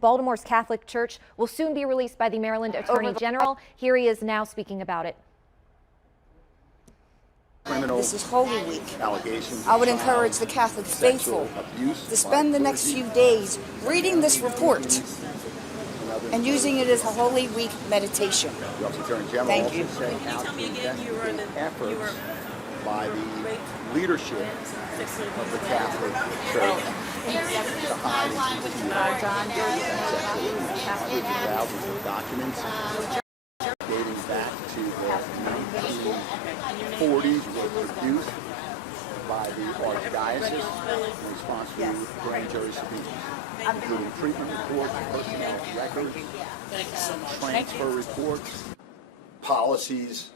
Baltimore's Catholic Church will soon be released by the Maryland Attorney General. Here he is now speaking about it. This is Holy Week. Allegations. I would encourage the Catholic faithful to spend the next few days reading this report and using it as a Holy Week meditation. The Attorney General Thank also you. said how to investigate efforts by the leadership of the Catholic Church to hide thousands of documents dating back to the 1940s were produced by the Archdiocese in response to grand jury subpoenas, including treatment reports, personnel records, transfer reports, policies,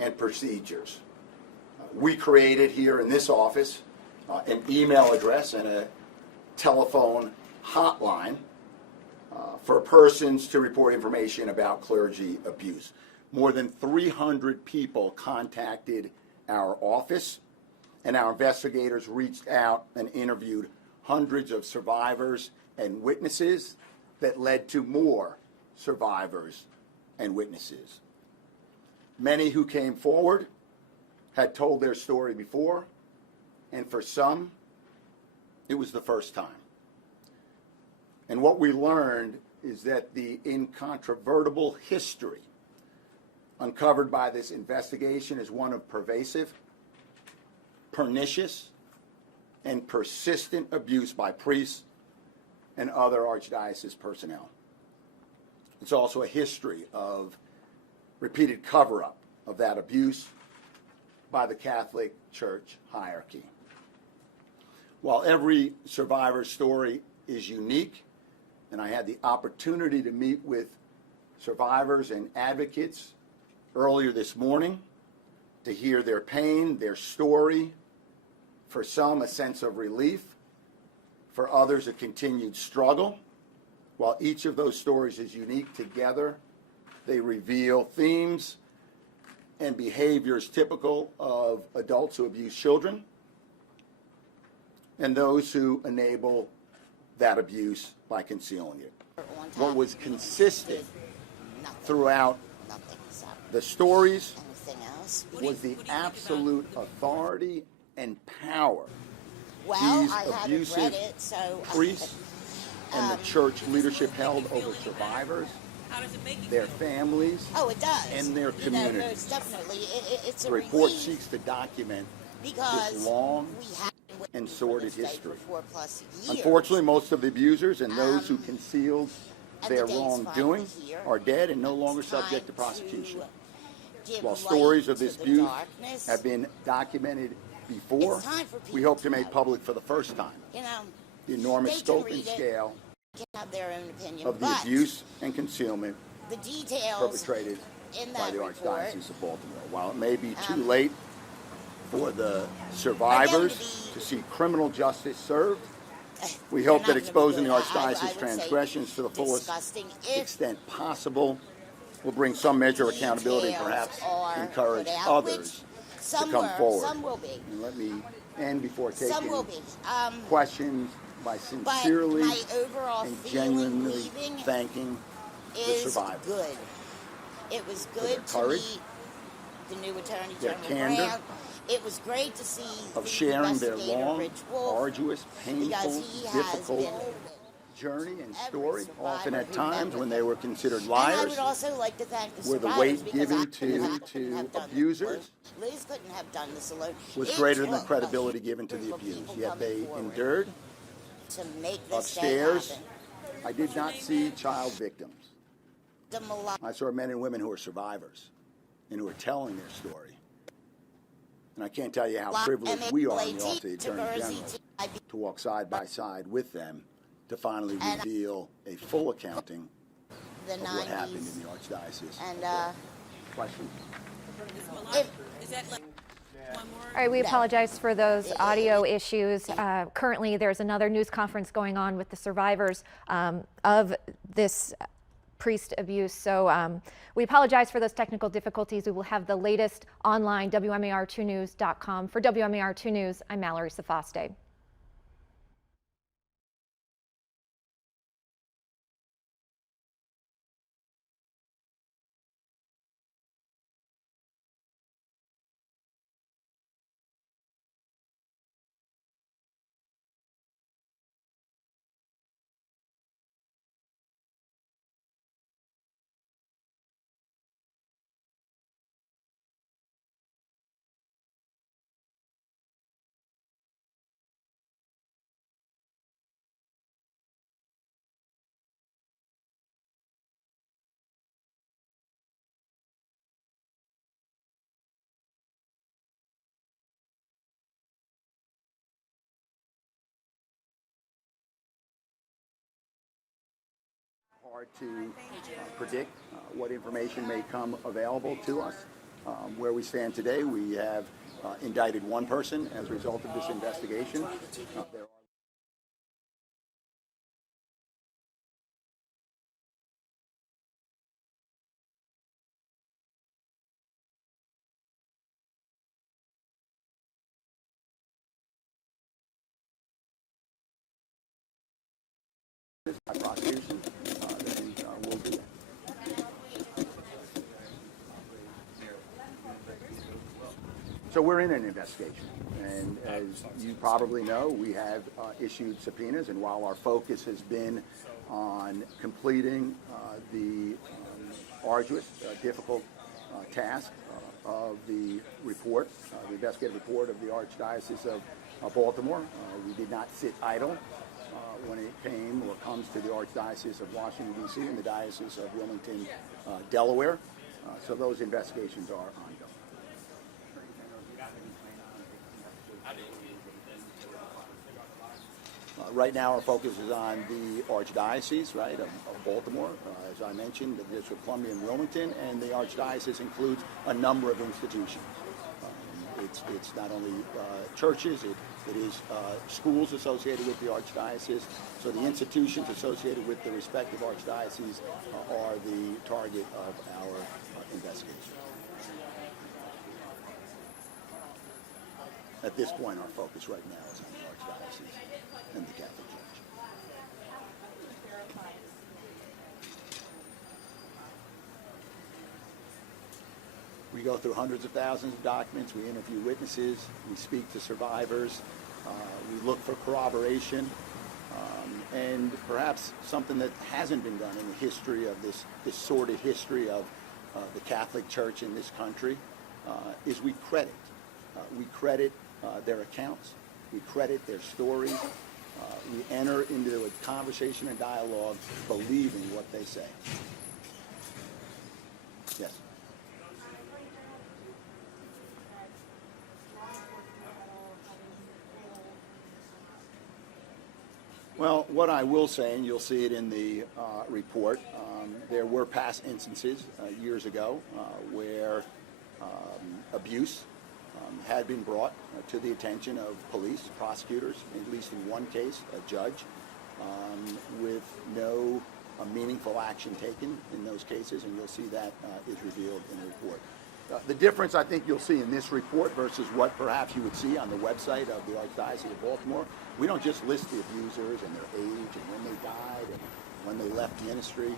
and procedures. We created here in this office an email address and a telephone hotline for persons to report information about clergy abuse. More than 300 people contacted our office, and our investigators reached out and interviewed hundreds of survivors and witnesses that led to more survivors and witnesses. Many who came forward had told their story before, and for some, it was the first time. And what we learned is that the incontrovertible history uncovered by this investigation is one of pervasive, pernicious, and persistent abuse by priests and other Archdiocese personnel. It's also a history of repeated cover-up of that abuse by the Catholic Church hierarchy. While every survivor's story is unique, and I had the opportunity to meet with survivors and advocates earlier this morning to hear their pain, their story, for some a sense of relief, for others a continued struggle. While each of those stories is unique, together they reveal themes and behaviors typical of adults who abuse children and those who enable that abuse by concealing it. What was consistent throughout the stories was the absolute authority and power these abusive priests and the church leadership held over survivors, their families, and their communities. The report seeks to document this long and sordid history. Unfortunately, most of the abusers and those who concealed their wrongdoing are dead and no longer subject to prosecution. While stories of this abuse have been documented before, we hope to make public for the first time the enormous scope and scale of the abuse and concealment perpetrated by the Archdiocese of Baltimore. While it may be too late for the survivors to see criminal justice served, we hope that exposing the Archdiocese's transgressions to the fullest extent possible will bring some measure of accountability and perhaps encourage others to come forward. And let me end before taking questions by sincerely and genuinely thanking the survivors. It was for their good courage, to meet the new Attorney their General candor, Brown. It was great to see of the sharing their investigator, long, Rich Wolf, arduous, painful, because he has difficult been journey and every story, often survivor at who times met when with they him. were considered And I liars, would also like to thank the where the survivors weight because given I couldn't to have done abusers this alone. Liz couldn't have done this alone. was It greater than the took credibility a given to the group of abused. people Yet coming they forward endured. to make this Upstairs, day happen. I did not see child victims. The I saw men and women who are survivors and who are telling their story. And I can't tell you how privileged we are in the Office of the Attorney General to walk side by side with them to finally reveal a full accounting of what happened in the Archdiocese. And Question? All right, we apologize for those audio issues. Currently, there's another news conference going on with the survivors of this priest abuse. So we apologize for those technical difficulties. We will have the latest online, WMAR2news.com. For WMAR2 News, I'm Mallory Safaste. hard to predict what information may come available to us. Where we stand today, we have indicted one person as a result of this investigation. There are by prosecution, then we'll do that. So we're in an investigation, and as you probably know, we have issued subpoenas, and while our focus has been on completing the arduous, difficult task of the report, the investigative report of the Archdiocese of Baltimore, we did not sit idle when it came or comes to the Archdiocese of Washington, D.C. and the Diocese of Wilmington, Delaware. So those investigations are ongoing. Right now our focus is on the Archdiocese, right, of Baltimore. As I mentioned, the District of Columbia and Wilmington, and the Archdiocese includes a number of institutions. It's not only churches, it is schools associated with the Archdiocese. So the institutions associated with the respective archdioceses are the target of our investigation. At this point, our focus right now is on the Archdiocese and the Catholic Church. We go through hundreds of thousands of documents, we interview witnesses, we speak to survivors, we look for corroboration, and perhaps something that hasn't been done in the history of this sordid history of the Catholic Church in this country is we credit. We credit their accounts, we credit their stories, we enter into a conversation and dialogue believing what they say. Yes. Well, what I will say, and you'll see it in the report, there were past instances years ago where abuse had been brought to the attention of police, prosecutors, at least in one case, a judge, with no meaningful action taken in those cases, and you'll see that is revealed in the report. The difference I think you'll see in this report versus what perhaps you would see on the website of the Archdiocese of Baltimore, we don't just list the abusers and their age and when they died and when they left ministry.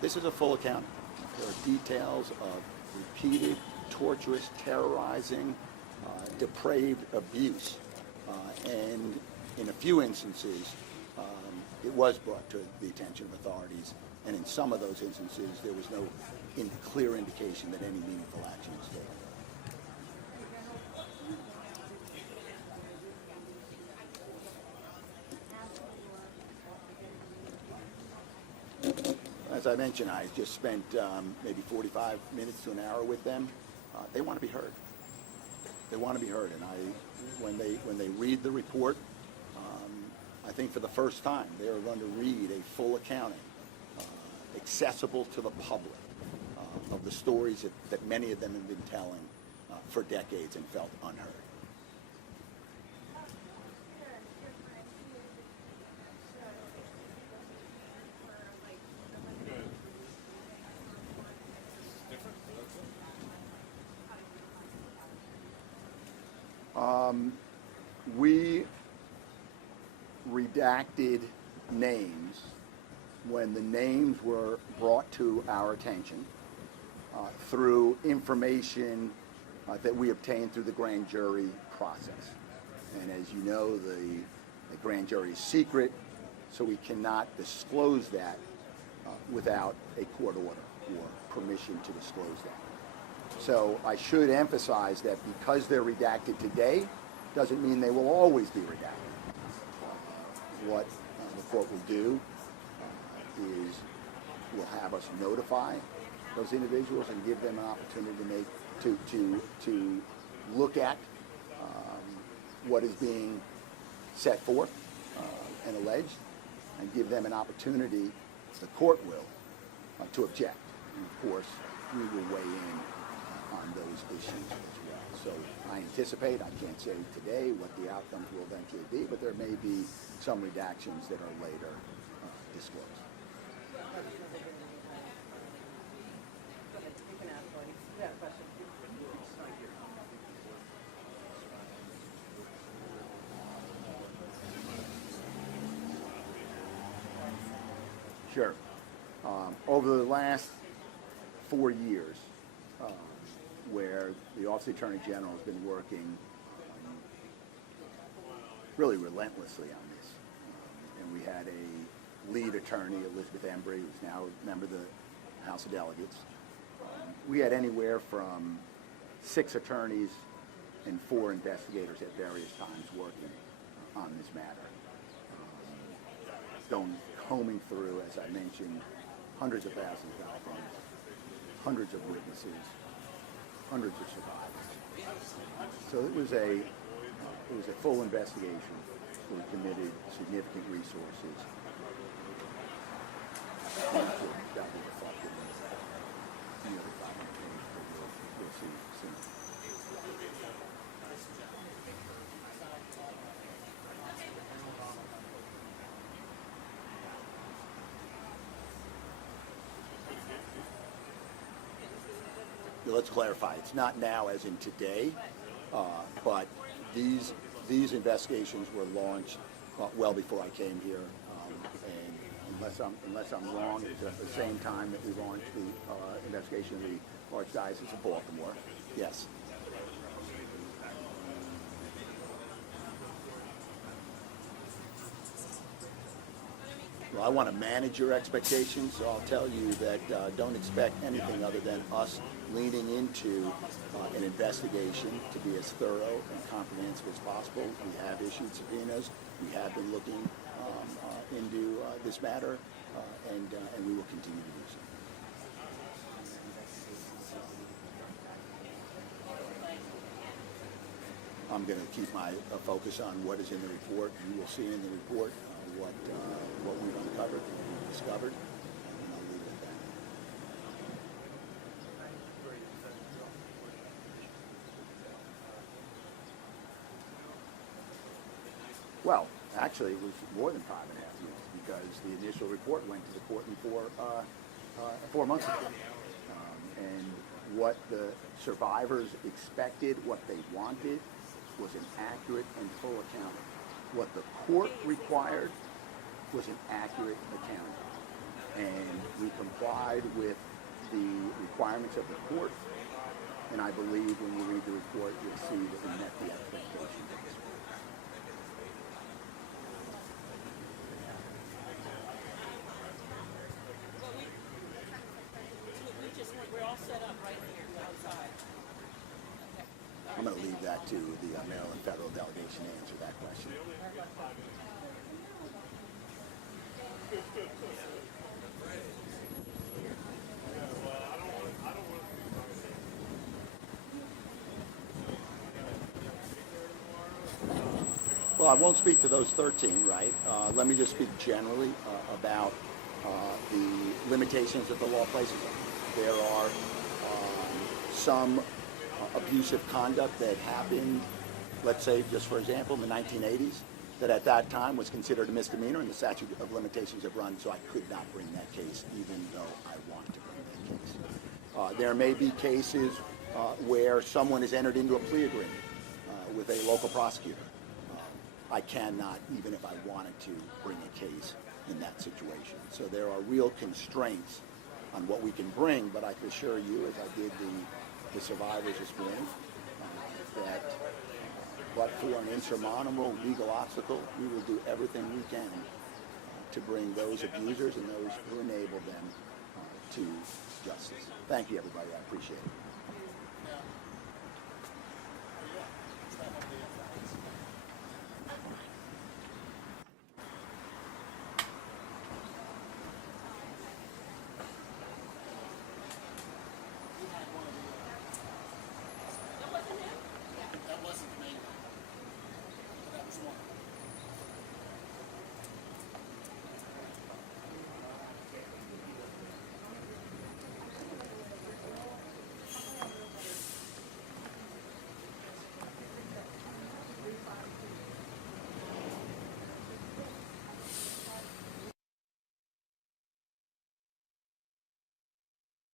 This is a full account. There are details of repeated, torturous, terrorizing, depraved abuse. And in a few instances, it was brought to the attention of authorities. And in some of those instances, there was no clear indication that any meaningful action was taken. As I mentioned, I just spent maybe 45 minutes to an hour with them. They want to be heard. They want to be heard, and when they read the report, I think for the first time they are going to read a full accounting, accessible to the public, of the stories that many of them have been telling for decades and felt unheard. We redacted names when the names were brought to our attention through information that we obtained through the grand jury process. And as you know, the grand jury is secret, so we cannot disclose that without a court order or permission to disclose that. So I should emphasize that because they're redacted today, doesn't mean they will always be redacted. What the court will do is will have us notify those individuals and give them an opportunity to look at what is being set forth and alleged, and give them an opportunity the court will, to object. And of course, we will weigh in on those issues as well. So I anticipate, I can't say today what the outcomes will eventually be, but there may be some redactions that are later disclosed. Sure. Over the last 4 years, where the Office of the Attorney General has been working really relentlessly on this, and we had a lead attorney, Elizabeth Embry, who's now a member of the House of Delegates. We had anywhere from 6 attorneys and 4 investigators at various times working on this matter. Combing through, as I mentioned, hundreds of thousands of documents, hundreds of witnesses, hundreds of survivors. So it was a full investigation. We committed significant resources. That will be reflected in the other documentation that we'll see soon. Let's clarify. It's not now, as in today, but these investigations were launched well before I came here, and unless I'm wrong, it's at the same time that we launched the investigation of the Archdiocese of Baltimore. Yes. Well, I want to manage your expectations, so I'll tell you that don't expect anything other than us leaning into an investigation to be as thorough and comprehensive as possible. We have issued subpoenas. We have been looking into this matter, and we will continue to do so. I'm going to keep my focus on what is in the report. You will see in the report what we've uncovered, what we've discovered, and I'll leave it at that. Well, actually, it was more than 5.5 years because the initial report went to the court in 4 months ago. And what the survivors expected, what they wanted, was an accurate and full accounting. What the court required was an accurate accounting. And we complied with the requirements of the court. And I believe when you read the report, you'll see that we met the expectations of this court. We're all set up right here outside. I'm going to leave that to the Maryland federal delegation to answer that question. Well, I won't speak to those 13, right? Let me just speak generally about the limitations that the law places on it. There are some abusive conduct that happened, let's say, just for example, in the 1980s, that at that time was considered a misdemeanor, and the statute of limitations have run, so I could not bring that case, even though I want to bring that case. There may be cases where someone has entered into a plea agreement with a local prosecutor. I cannot, even if I wanted to, bring a case in that situation. So there are real constraints on what we can bring, but I can assure you, as I did the survivors this morning, that but for an insurmountable legal obstacle, we will do everything we can to bring those abusers and those who enable them to justice. Thank you, everybody. I appreciate it.